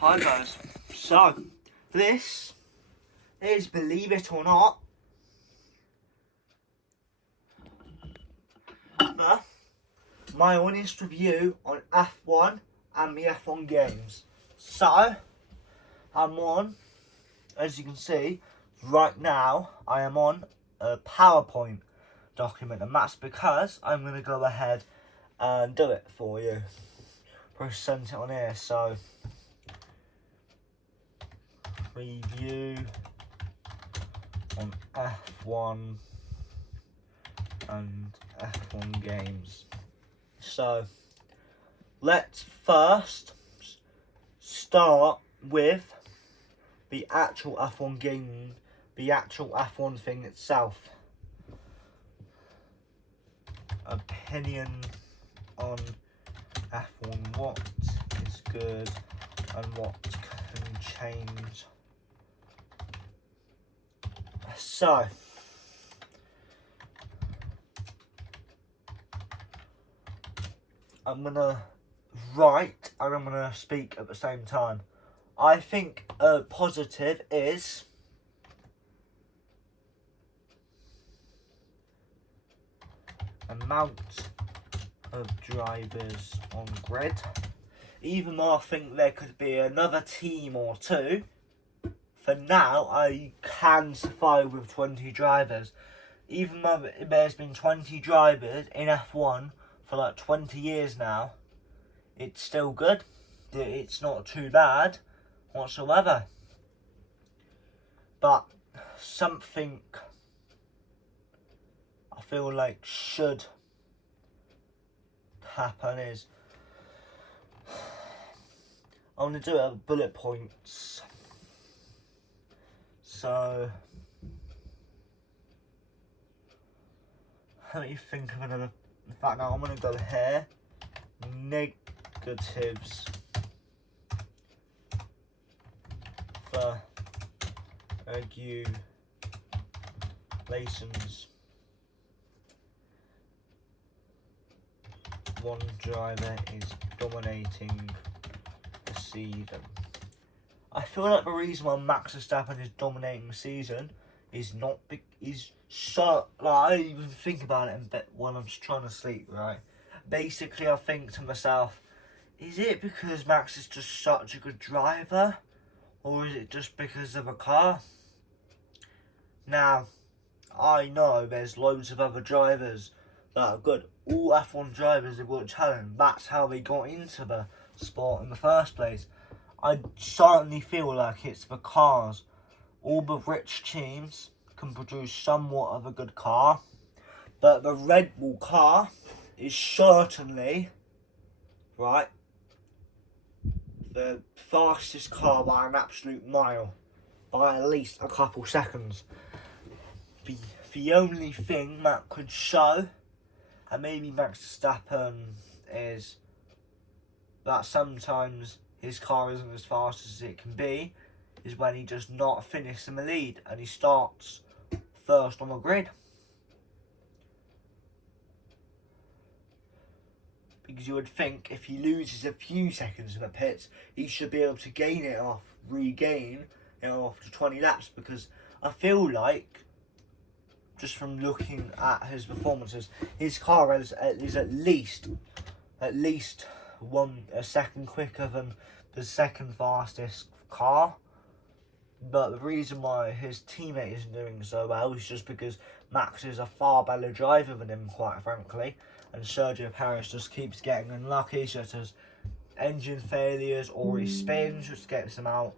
Hi guys, so this is, believe it or not, my honest review on F1 and the F1 games. So, I'm on, as you can see, right now, I am on a PowerPoint document, and that's because I'm going to go ahead and do it for you. Present it on here, so review on F1 and F1 games. So let's first start with the actual F1 game, the actual F1 thing itself. Opinion on F1, what is good and what can change. So, I'm gonna write and I'm gonna speak at the same time. I think a positive is amount of drivers on grid. Even though I think there could be another team or two, for now I can survive with 20 drivers. Even though there's been 20 drivers in F1 for like 20 years now, it's still good. It's not too bad whatsoever. But something I feel like should happen is, I want to do it at bullet points. So let me think of another. In fact, now I'm going to go here. Negatives for regulations. One driver is dominating the season. I feel like the reason why Max Verstappen is dominating the season is not so, like, I even think about it when I'm just trying to sleep, right? Basically, I think to myself, is it because Max is just such a good driver, or is it just because of a car? Now, I know there's loads of other drivers that are good. All F1 drivers have got talent. That's how they got into the sport in the first place. I certainly feel like it's the cars. All the rich teams can produce somewhat of a good car, but the Red Bull car is certainly, right, the fastest car by an absolute mile, by at least a couple seconds. The only thing that could show, and maybe Max Verstappen, is that sometimes his car isn't as fast as it can be, is when he does not finish in the lead and he starts first on the grid. Because you would think if he loses a few seconds in the pits, he should be able to regain it after 20 laps. Because I feel like, just from looking at his performances, his car is at least a second quicker than the second fastest car. But the reason why his teammate isn't doing so well is just because Max is a far better driver than him, quite frankly. And Sergio Perez just keeps getting unlucky, such as engine failures, or he spins, which gets him out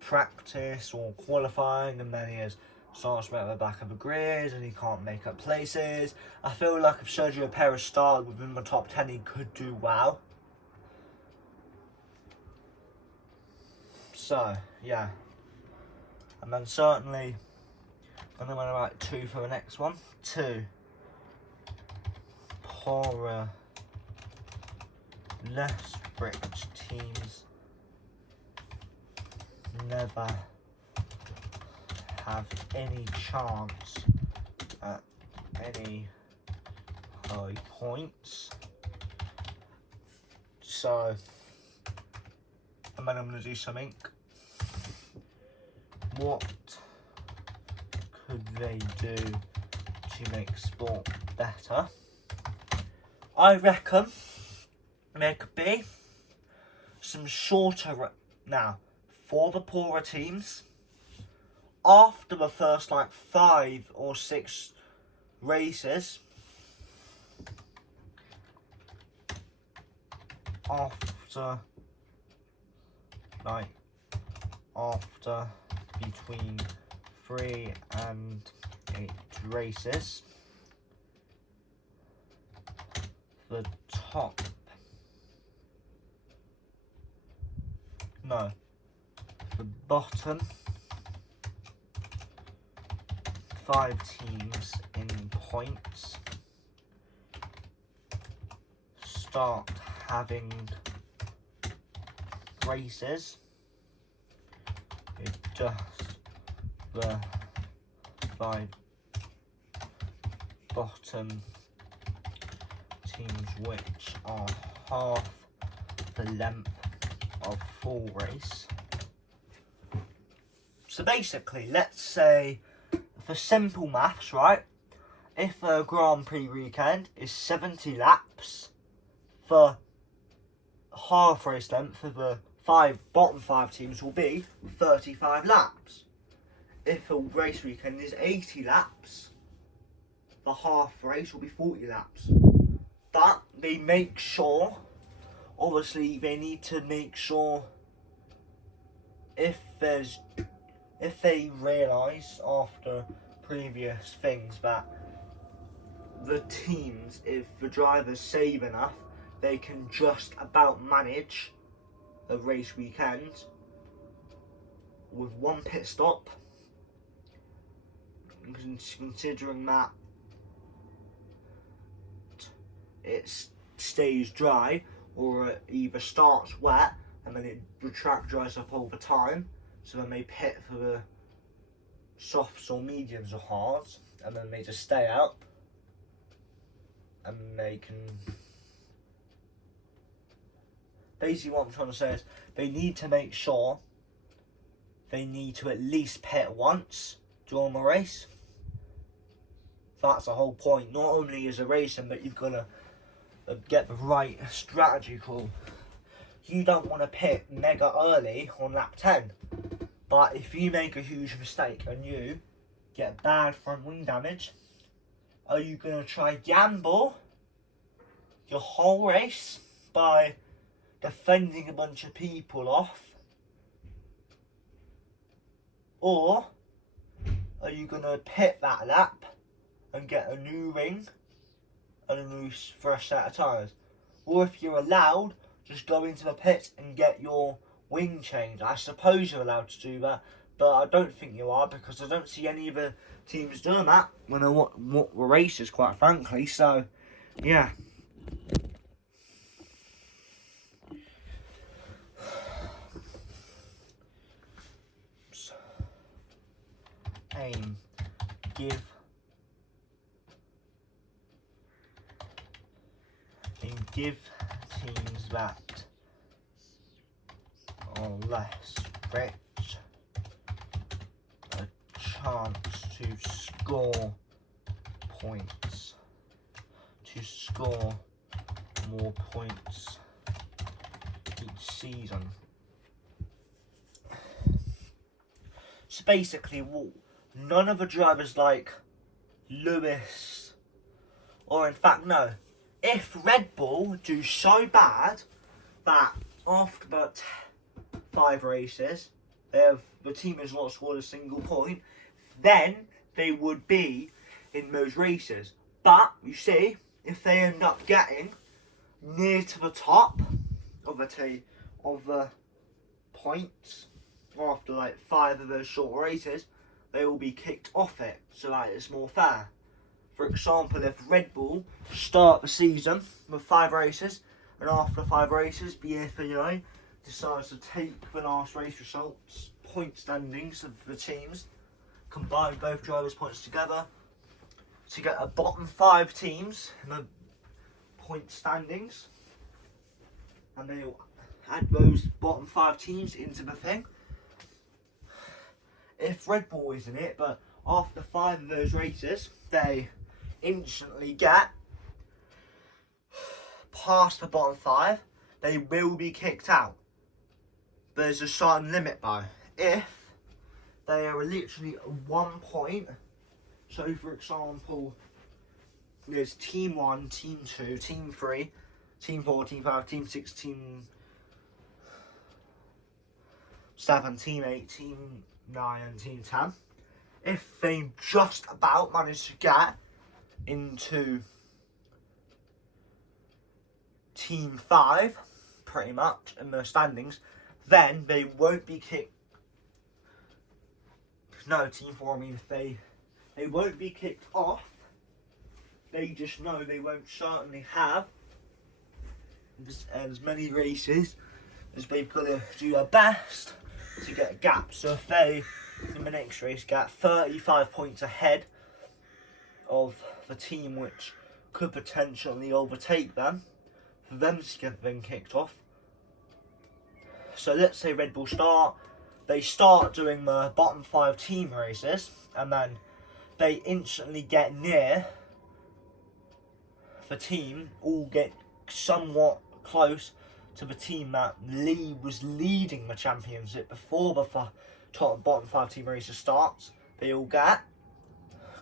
practice or qualifying, and then he starts right at the back of the grid and he can't make up places. I feel like if Sergio Perez started within the top 10, he could do well. So, yeah. And then certainly, I'm going to write 2 for the next one. 2. Poorer, less rich teams never have any chance at any high points. So, And then I'm going to do something. What could they do to make sport better? I reckon there could be some shorter... Now, for the poorer teams, after the first like 5 or 6 races, after between 3 and 8 races, the bottom 5 teams in points start having races with just the 5 bottom teams, which are half the length of full race. So basically, let's say, for simple maths, right, if a Grand Prix weekend is 70 laps, the half race length of the bottom 5 teams will be 35 laps. If a race weekend is 80 laps, the half race will be 40 laps. But they make sure, obviously they need to make sure, if they realise after previous things that the teams, if the drivers save enough, they can just about manage a race weekend with 1 pit stop, considering that it stays dry or it either starts wet and then the track dries up all the time, so then they pit for the softs or mediums or hards, and then they just stay out and they can... Basically what I'm trying to say is they need to make sure they need to at least pit once during the race. That's the whole point. Not only is it racing, but you've got to get the right strategy call. You don't want to pit mega early on lap 10. But if you make a huge mistake and you get bad front wing damage, are you going to try gamble your whole race by defending a bunch of people off? Or are you going to pit that lap and get a new ring and a new fresh set of tyres? Or if you're allowed, just go into the pit and get your wing changed. I suppose you're allowed to do that, but I don't think you are, because I don't see any of the teams doing that when I watch the races, quite frankly. So, yeah. Aim. Give teams that are less rich a chance to score points, to score more points each season. So basically, none of the drivers like Lewis, or in fact no, if Red Bull do so bad that after about 5 races the team has not scored a single point, then they would be in those races. But you see, if they end up getting near to the top of the points after like 5 of those short races, they will be kicked off it, so that it's more fair. For example, if Red Bull start the season with 5 races, and after 5 races, BFAI decides to take the last race results, point standings of the teams, combine both drivers' points together to get a bottom 5 teams in the point standings, and add those bottom 5 teams into the thing. If Red Bull is in it, but after 5 of those races, they instantly get past the bottom 5, they will be kicked out. There's a certain limit though. If they are literally 1 point, so for example, there's Team 1, Team 2, Team 3, Team 4, Team 5, Team 6, Team 7, Team 8, Team 9 and Team 10. If they just about manage to get into Team 5, pretty much, in the standings, then they won't be kicked. No, Team 4, I mean, if they won't be kicked off. They just know they won't certainly have as many races as they've got to do their best to get a gap. So if they, in the next race, get 35 points ahead of the team which could potentially overtake them, for them to get them kicked off. So let's say Red Bull they start doing the bottom 5 team races, and then they instantly get near the team, all get somewhat close to the team that was leading the championship before the top bottom 5 team races starts. They all get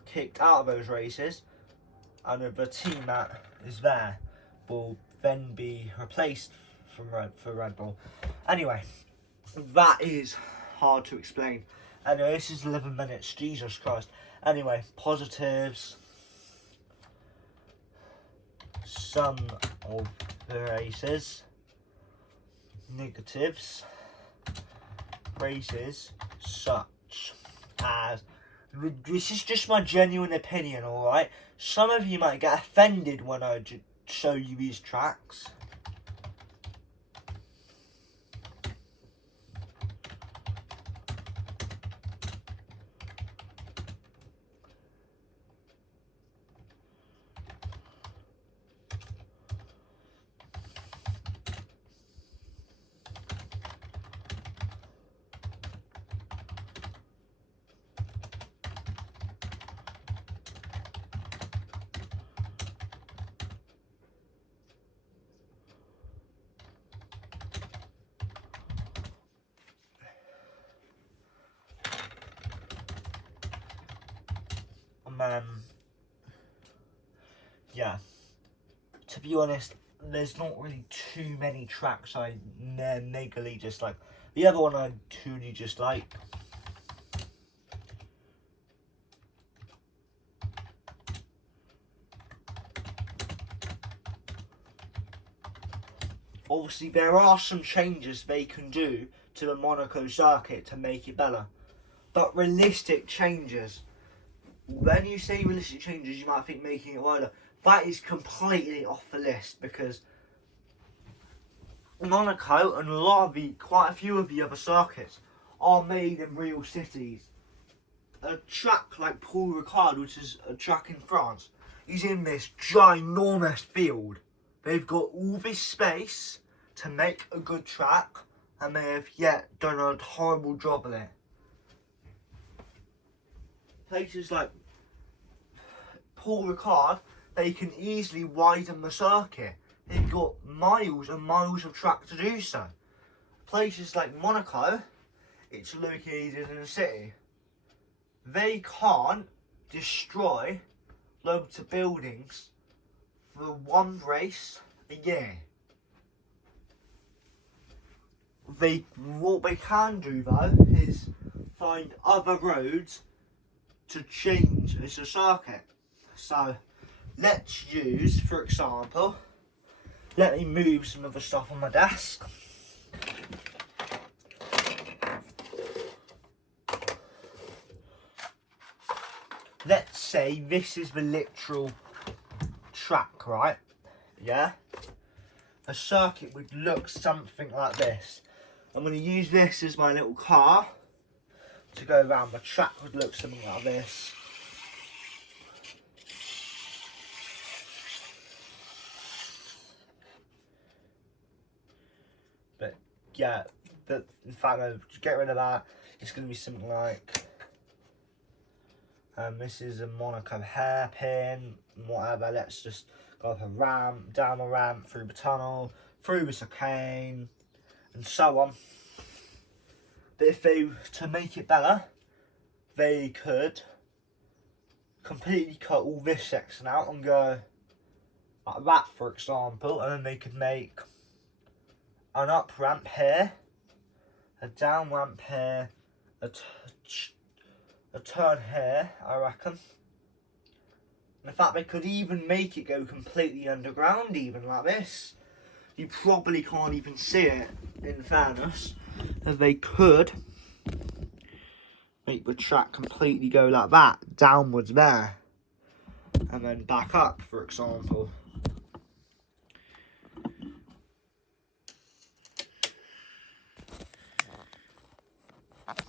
kicked out of those races, and the team that is there will then be replaced for Red Bull. Anyway, that is hard to explain. Anyway, this is 11 minutes, Jesus Christ. Anyway, positives. Some of the races. Negatives. Races such as... This is just my genuine opinion, alright? Some of you might get offended when I show you these tracks. Yeah, to be honest, there's not really too many tracks I megally dislike. The other one I truly just like. Obviously, there are some changes they can do to the Monaco circuit to make it better. But realistic changes. When you say realistic changes, you might think making it wider. That is completely off the list, because Monaco and quite a few of the other circuits are made in real cities. A track like Paul Ricard, which is a track in France, is in this ginormous field. They've got all this space to make a good track, and they have yet done a horrible job of it. Places like Paul Ricard, they can easily widen the circuit. They've got miles and miles of track to do so. Places like Monaco, it's located in a city. They can't destroy loads of buildings for one race a year. What they can do though is find other roads to change as a circuit. So let's use, for example, let me move some other stuff on my desk. Let's say this is the literal track, right? Yeah? A circuit would look something like this. I'm going to use this as my little car to go around. The track would look something like this. But yeah, but in fact, no, to get rid of that, it's going to be something like, this is a Monaco hairpin, whatever. Let's just go up a ramp, down a ramp, through the tunnel, through the chicane, and so on. But if they, to make it better, they could completely cut all this section out and go like that, for example, and then they could make an up ramp here, a down ramp here, a turn here, I reckon. In fact, they could even make it go completely underground, even like this. You probably can't even see it, in fairness. And they could make the track completely go like that, downwards there, and then back up, for example.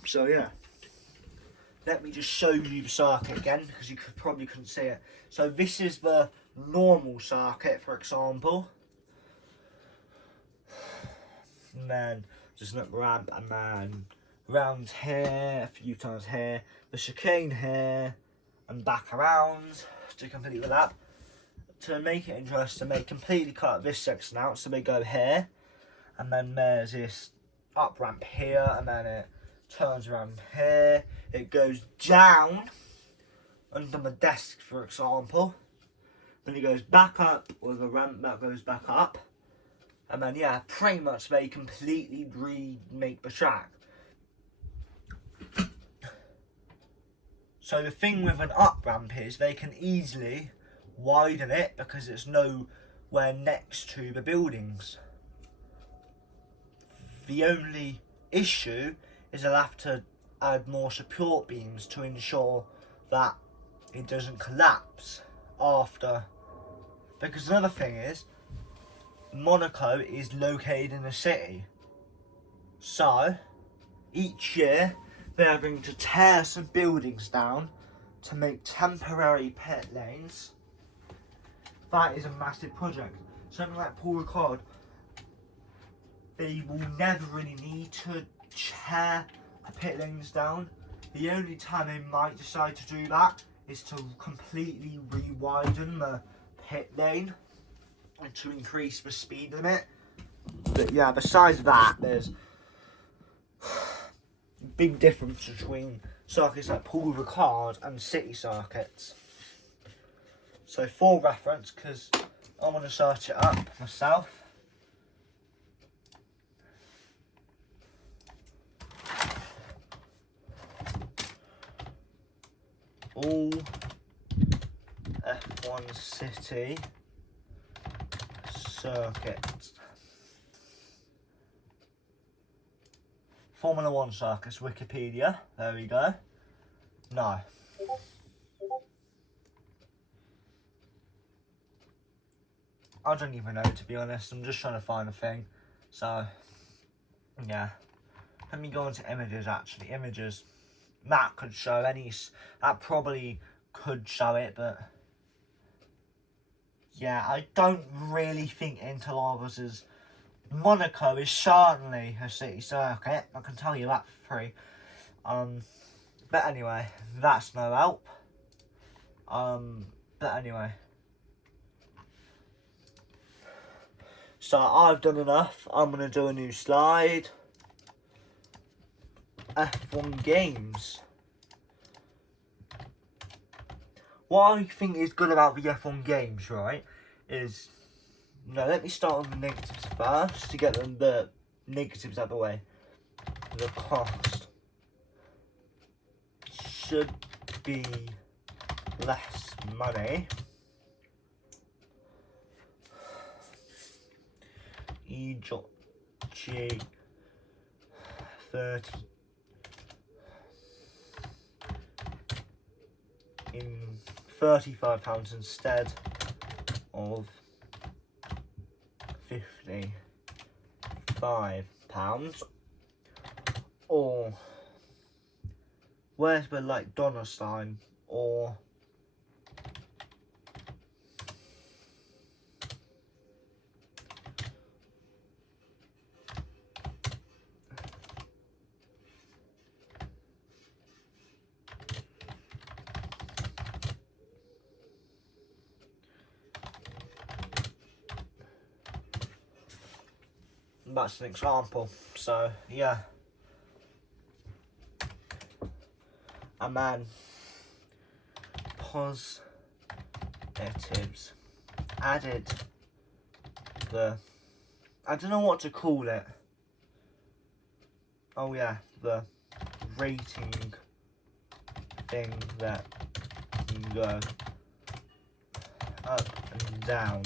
So yeah, let me just show you the circuit again, because you probably couldn't see it. So this is the normal circuit, for example. And then just an up ramp, and then around here, a few times here, the chicane here, and back around to complete the lap. To make it interesting, they completely cut this section out, so they go here, and then there's this up ramp here, and then it turns around here, it goes down under the desk, for example, then it goes back up with a ramp that goes back up, and then yeah, pretty much they completely remake the track. So the thing with an up ramp is they can easily widen it because it's nowhere next to the buildings. The only issue is they'll have to add more support beams to ensure that it doesn't collapse after. Because another thing is, Monaco is located in a city. So, each year, they are going to tear some buildings down to make temporary pit lanes. That is a massive project. Something like Paul Ricard, they will never really need to tear the pit lanes down. The only time they might decide to do that is to completely re-widen the pit lane and to increase the speed limit. But yeah, besides that, there's a big difference between circuits like Paul Ricard and city circuits. So for reference, because I want to search it up myself, all F1 city circuits. Formula 1 circuits, Wikipedia, there we go. No. I don't even know, to be honest. I'm just trying to find a thing. So, yeah. Let me go into images, actually. Images. That could show any... That probably could show it, but... Yeah, I don't really think Interlagos is... Monaco is certainly a city circuit. I can tell you that for free. But anyway, that's no help. But anyway. So I've done enough. I'm going to do a new slide. F1 games. What I think is good about the F1 games, right, is... No, let me start with the negatives first to get the negatives out of the way. The cost should be less money. EG 30 in £35 instead of £55, or where's the like dollar sign, or that's an example. So yeah, and then positives added the, I don't know what to call it. Oh yeah, the rating thing that can go up and down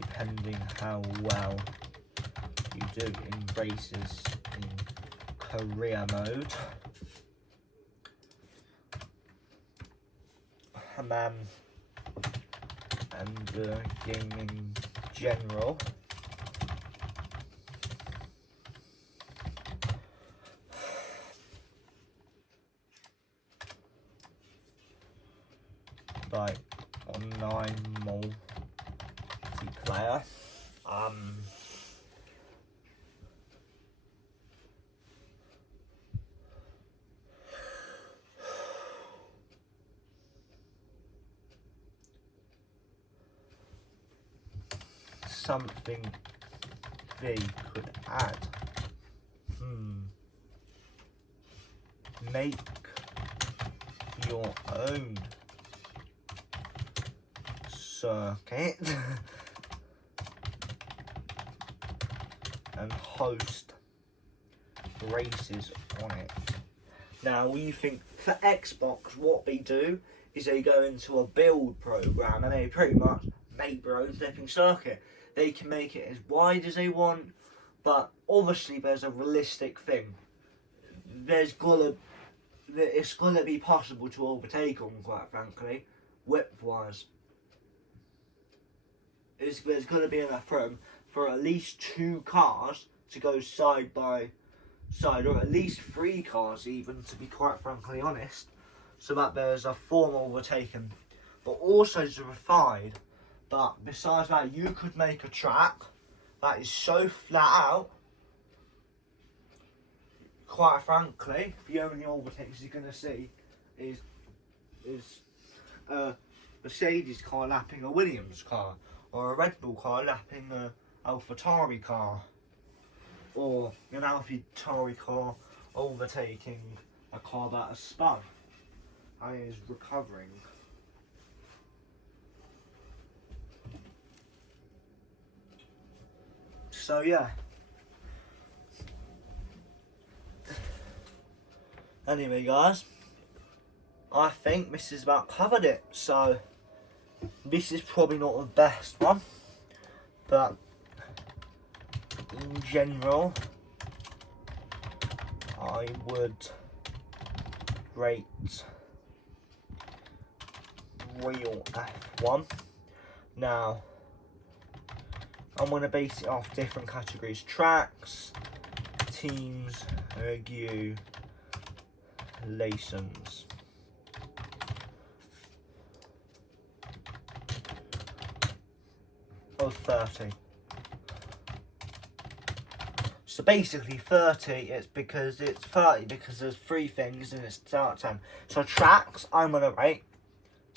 depending how well you do in races in career mode. And the game in general. Like online multiplayer. Something they could add. Make your own circuit and host races on it. Now we think for Xbox, what they do is they go into a build program and they pretty much make their own flipping circuit. They can make it as wide as they want, but obviously there's a realistic thing. It's gonna be possible to overtake them, quite frankly, width-wise. There's gonna be enough room for at least 2 cars to go side by side, or at least 3 cars even, to be quite frankly honest, so that there's a form overtaken. But also to provide that besides that, you could make a track that is so flat out, quite frankly, the only overtakes you're going to see is a Mercedes car lapping a Williams car, or a Red Bull car lapping a AlphaTauri car, or an AlphaTauri car overtaking a car that has spun and is recovering. So yeah. Anyway guys, I think this is about covered it. So this is probably not the best one, but in general I would rate Real F1. Now I'm going to base it off different categories: tracks, teams, regulations. Of 30. So basically 30, it's because it's 30 because there's 3 things and it's out of 10. So tracks, I'm going to rate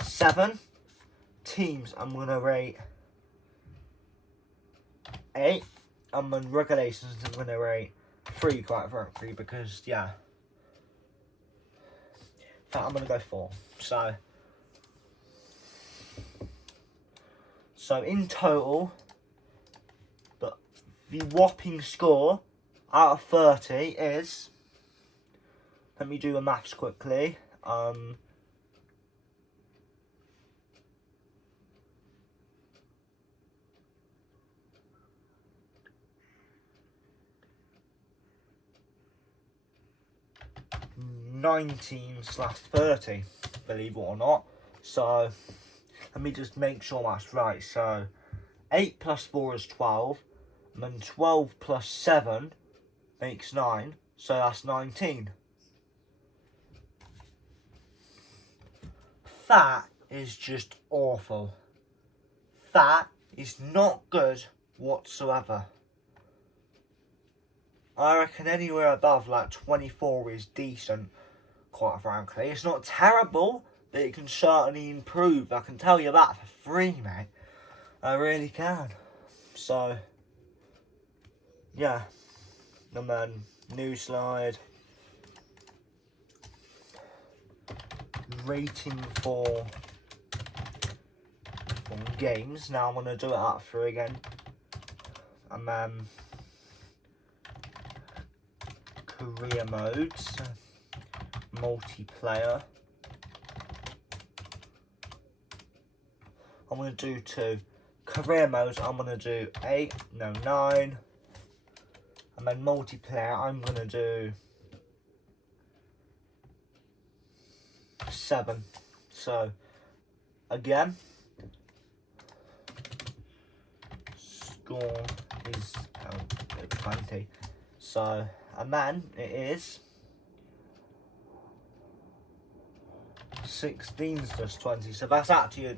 7. Teams, I'm going to rate 8. And then regulations, I'm going to rate 3, quite frankly, because, yeah. In fact, I'm going to go 4. So in total, but the whopping score out of 30 is, let me do the maths quickly, 19/30, believe it or not. So let me just make sure that's right. So 8 plus 4 is 12, and then 12 plus 7 makes 9, so that's 19. That is just awful. That is not good whatsoever. I reckon anywhere above like 24 is decent, quite frankly. It's not terrible, but it can certainly improve. I can tell you that for free, mate. I really can. So yeah, and then new slide. Rating for games. Now I'm gonna do it at 3 again, and then career modes, multiplayer. I'm gonna do 2 career modes. I'm gonna do 9, and then multiplayer. I'm gonna do 7. So again, score is 20. So and then it is 16 plus 20. So that's actually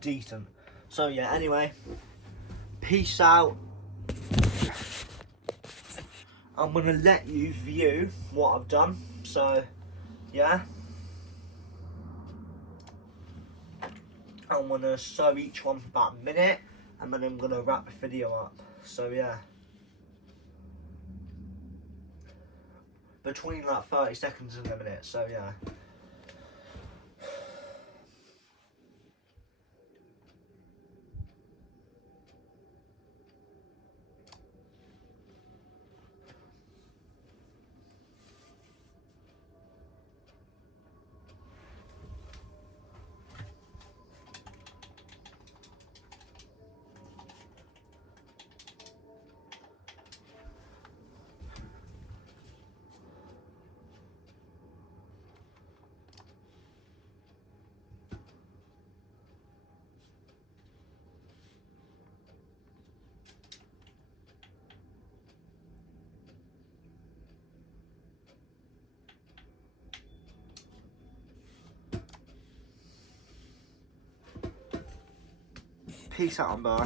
decent. So yeah. Anyway, peace out. I'm gonna let you view what I've done. So yeah. I'm gonna show each one for about a minute, and then I'm gonna wrap the video up. So yeah, between like 30 seconds and a minute. So yeah. Peace out, bye.